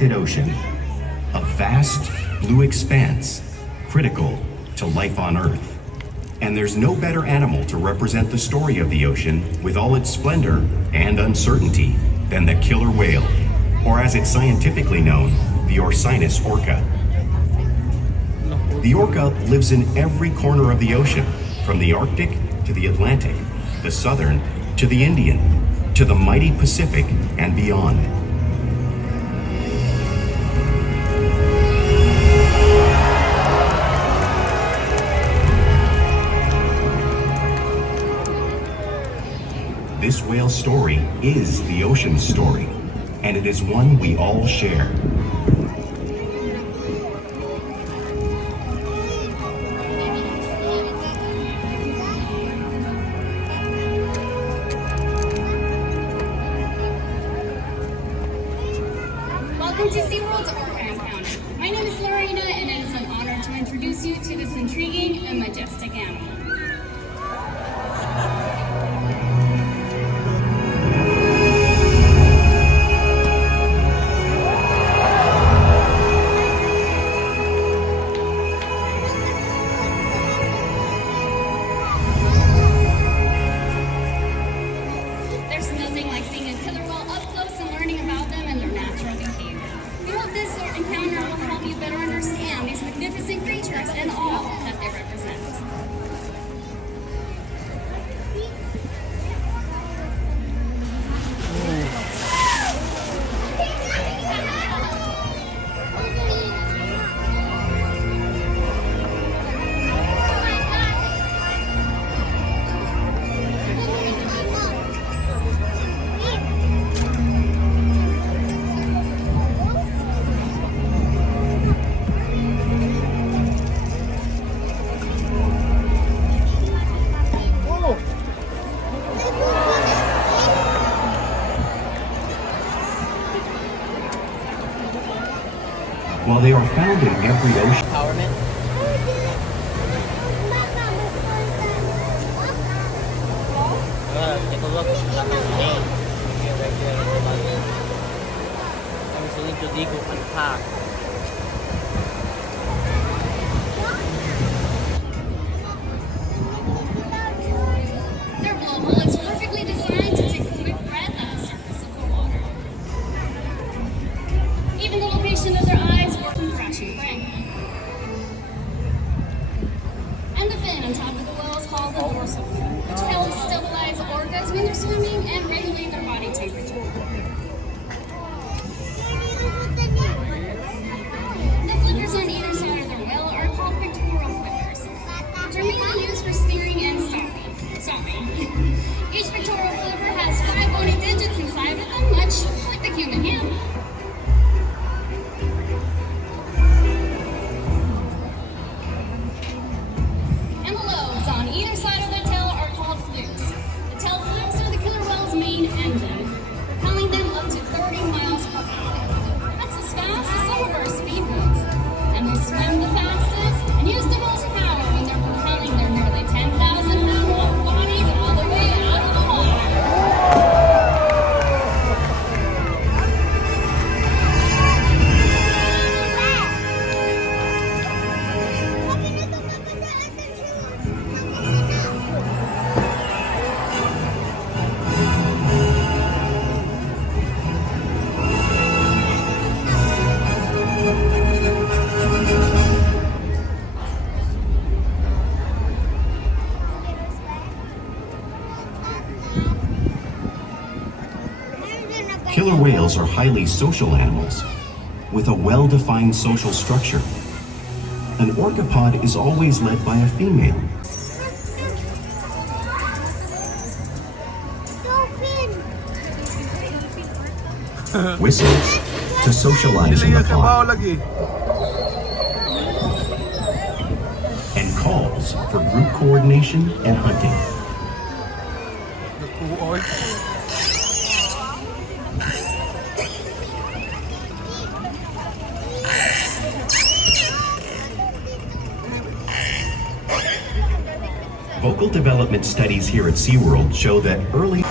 unprotected ocean, a vast blue expanse critical to life on Earth. And there's no better animal to represent the story of the ocean with all its splendor and uncertainty than the killer whale, or as it's scientifically known, the Orcinus orca. The orca lives in every corner of the ocean, from the Arctic to the Atlantic, the Southern to the Indian, to the mighty Pacific and beyond. This whale's story is the ocean's story, and it is one we all share. Welcome to Seaworld's Orca Encounter. My name is Lorena, and it is an honor to introduce you to this intriguing and majestic animal. There's nothing like seeing a killer whale up close and learning about them and their natural behavior. We hope this encounter will help you better understand these magnificent creatures and all that they represent. While they are found in every ocean, Empowerment. Take a look at the name. Here, right there. I'm going to dig unpack. Their blowhole is perfectly designed to take a quick breath at the surface of the water. Even the location of their eyes work from crashing prey. And the fin on top of the whale is called the dorsal fin, which helps stabilize orcas when they're swimming and regulate their body temperature. The flippers on either side of the whale are called pectoral flippers, which are mainly used for steering and stopping. Each pectoral flipper has 5 bony digits inside of them, much like the human hand. And the lobes on either side of the tail are called flukes. The tail flukes are the killer whale's main engine, propelling them up to 30 miles per hour. That's as fast as some of our speedboats. And they swim the fastest and use the most power when they're propelling their nearly 10,000-pound bodies all the way out of the water. killer whales are highly social animals with a well-defined social structure. An orca pod is always led by a female. Whistles to socialize in the pod, and calls for group coordination and hunting. Vocal development studies here at Seaworld show that early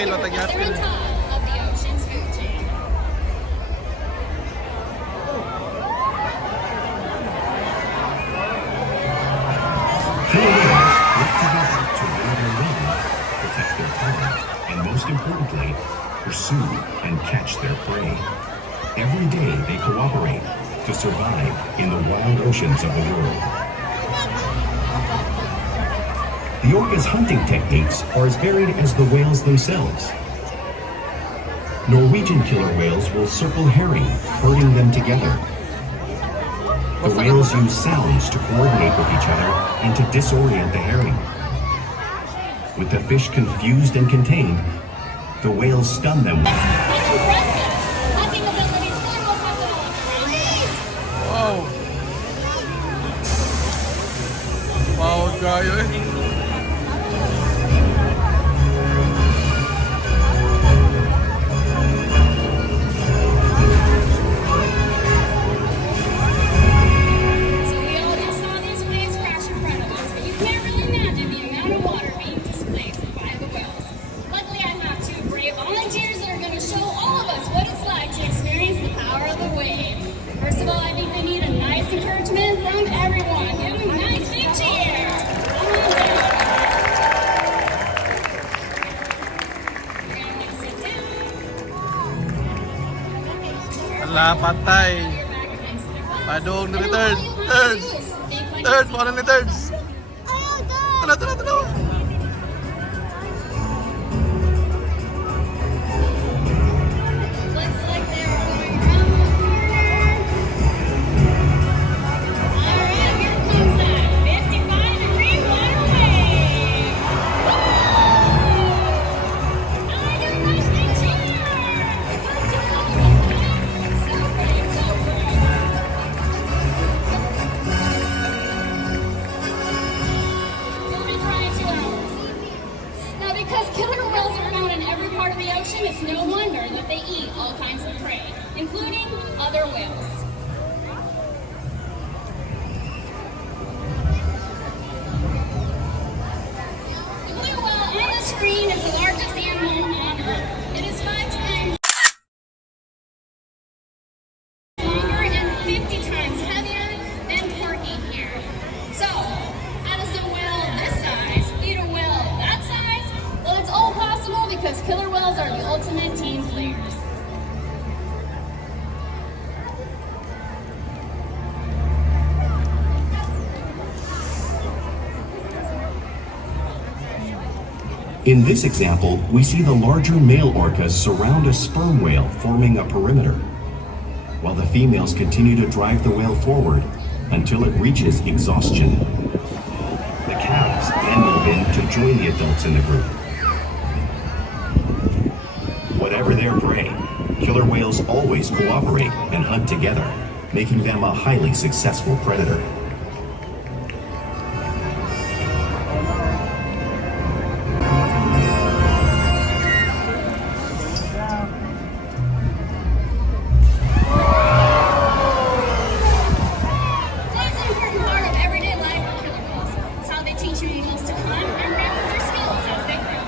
apil, They're matag-apil. on top of the ocean's food chain. Killer whales work together to wear their young, protect their home, and most importantly, pursue and catch their prey. Every day they cooperate to survive in the wild oceans of the world. The orca's hunting techniques are as varied as the whales themselves. Norwegian killer whales will circle herring, herding them together. The whales use sounds to coordinate with each other and to disorient the herring. With the fish confused and contained, the whales stun them. That's impressive. Hunting abilities killer whales have developed. Wow. Wow, gayo eh. So we all just saw these waves crash in front of us, but you can't really imagine the amount of water being displaced by the whales. Luckily, I have two brave volunteers that are going to show all of us what it's like to experience the power of the wave. First of all, I think they need a nice encouragement from everyone. Give them a nice big cheer. Come on down. You're going to want to sit down. Ala, patay. Your back against the wall. Padong na And ni then all Thirds. you have to Thirds. do is think like Thirds, a paano ni Thirds? Tala, tala, tala. Looks like they're going around the corner. All right, here comes that 55-degree water wave. Now you're rushing cheer. So great, so great. We'll be trying 2 hours. Now, because killer whales are found in every part of the ocean, it's no wonder that they eat all kinds of prey, including other whales. The blue whale on the screen is the largest animal on Earth. It is 5 times longer and 50 times heavier than porky here. So, how does a whale this size feed a whale that size? Well, it's all possible because killer whales are the ultimate team players. In this example, we see the larger male orcas surround a sperm whale, forming a perimeter, while the females continue to drive the whale forward until it reaches exhaustion. The calves then move in to join the adults in the group. Whatever their prey, killer whales always cooperate and hunt together, making them a highly successful predator. That's an important part of everyday life for killer whales. It's how they teach animals to hunt and practice their skills as they grow.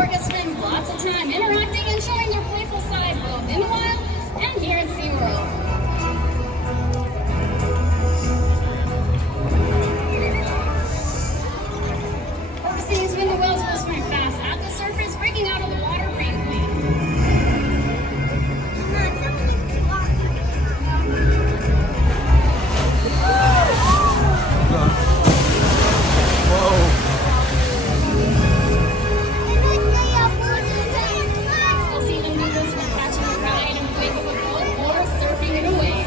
Orcas spend lots of time interacting and showing their playful side both in the wild and here at Seaworld. Orca scenes when the whales will swim fast at the surface, breaking out of the water briefly. We'll see them do this when catching a ride in the wake of a boat or surfing in a wave.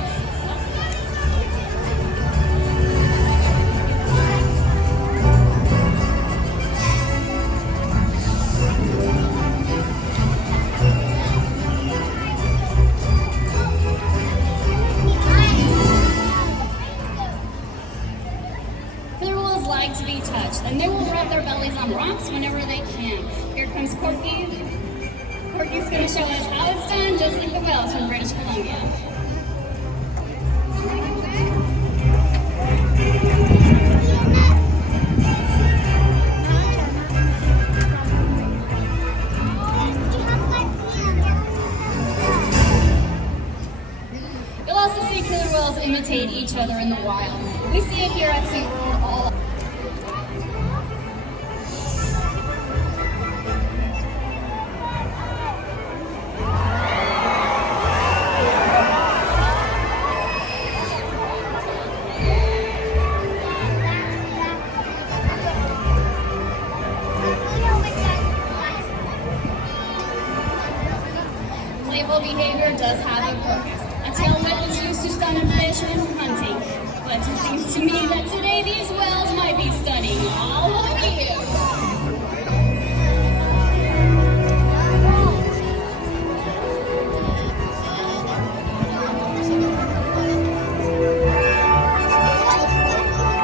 Killer whales like to be touched, and they will rub their bellies on rocks whenever they can. Here comes Corky. Corky's going to show us how it's done, just like the whales from British Columbia. imitate each other in the wild. We see it here at Seaworld all. Playful behavior does have a purpose. A tailwhip is used to stun fish when hunting. But it seems to me that today these whales might be stunning all of you.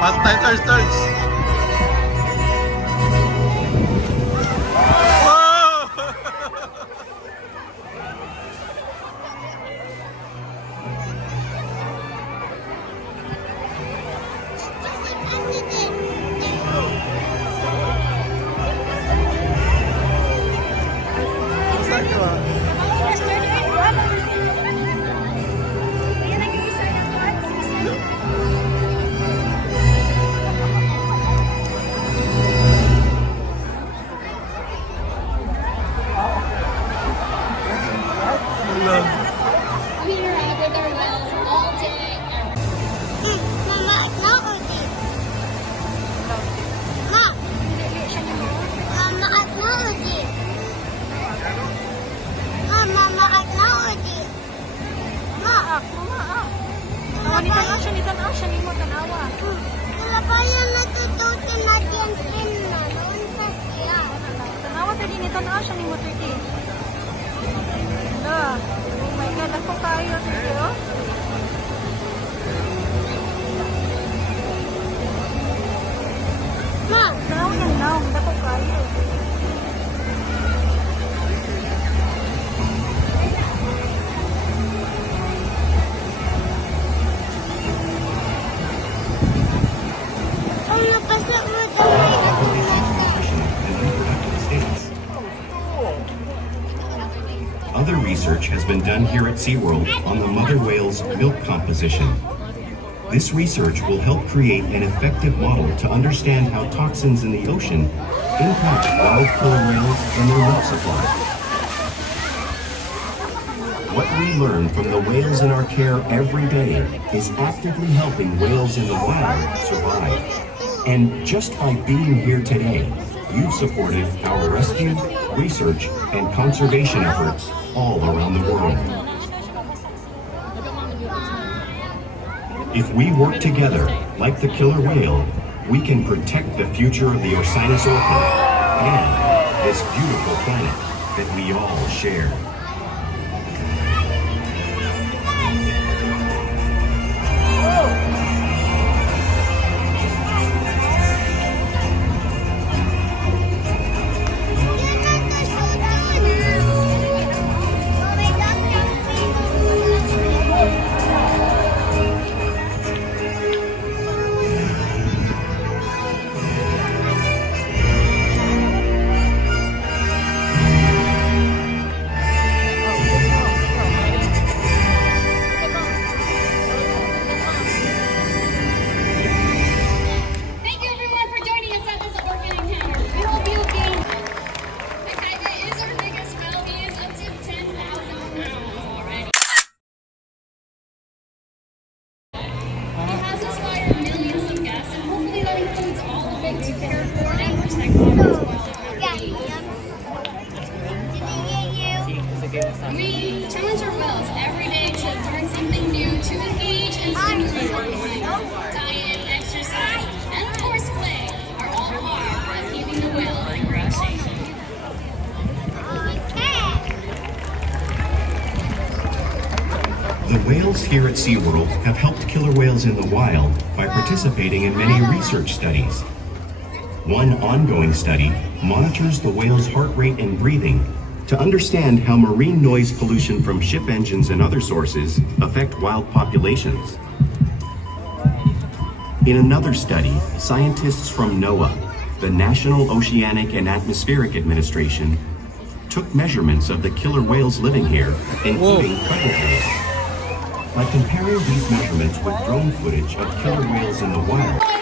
Pantay turds. Wow! We interact with our whales all day, every day. Mama, acknowledge it. Ma. Mama, acknowledge it. Mama, acknowledge it. Ma. Tanawa siya ni mo, tanawa. Kalabayan natututin natin pin na. Noon sa siya. Tanawa tadi ni tanawa siya ni mo, 13. Oh my God, ako kayo dito. Ma. Now yan now, ako kayo. Ang napasok mo daw. Other research has been done here at SeaWorld on the mother whale's milk composition. This research will help create an effective model to understand how toxins in the ocean impact wild killer whales and their milk supply. What we learn from the whales in our care every day is actively helping whales in the wild survive. And just by being here today, you've supported our rescue, research, and conservation efforts all around the world. If we work together, like the killer whale, we can protect the future of the Orcinus orca and this beautiful planet that we all share. Thank you everyone for joining us at this orca encounter. We hope you gain. The tiger is our biggest whale. He is up to 10,000 pounds already. He has inspired millions of guests, and hopefully that includes all of it to care for and protect others as well. We challenge our whales every day to learn something new, to engage and stimulate our minds. Diet, exercise, and of course play are all part of keeping the whales in great shape. The whales here at SeaWorld have helped killer whales in the wild by participating in many research studies. One ongoing study monitors the whale's heart rate and breathing to understand how marine noise pollution from ship engines and other sources affect wild populations. In another study, scientists from NOAA, the National Oceanic and Atmospheric Administration, took measurements of the killer whales living here, including predators. By comparing these measurements with drone footage of killer whales in the wild,